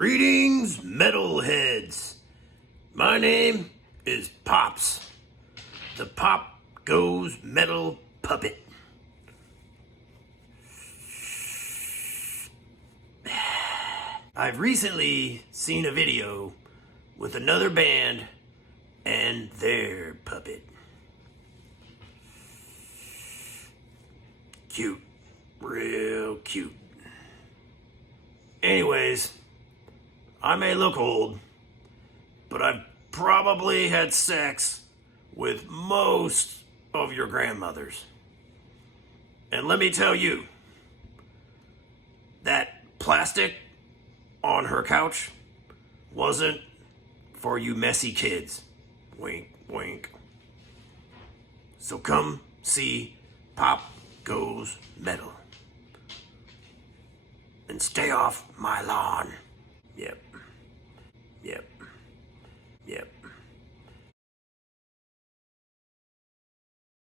Greetings, metalheads. My name is Pops, the Pop Goes Metal Puppet. I've recently seen a video with another band and their puppet. Cute. Real cute. Anyways, I may look old, but I've probably had sex with most of your grandmothers. And let me tell you, that plastic on her couch wasn't for you messy kids. Wink, wink. So come see Pop Goes Metal. And stay off my lawn.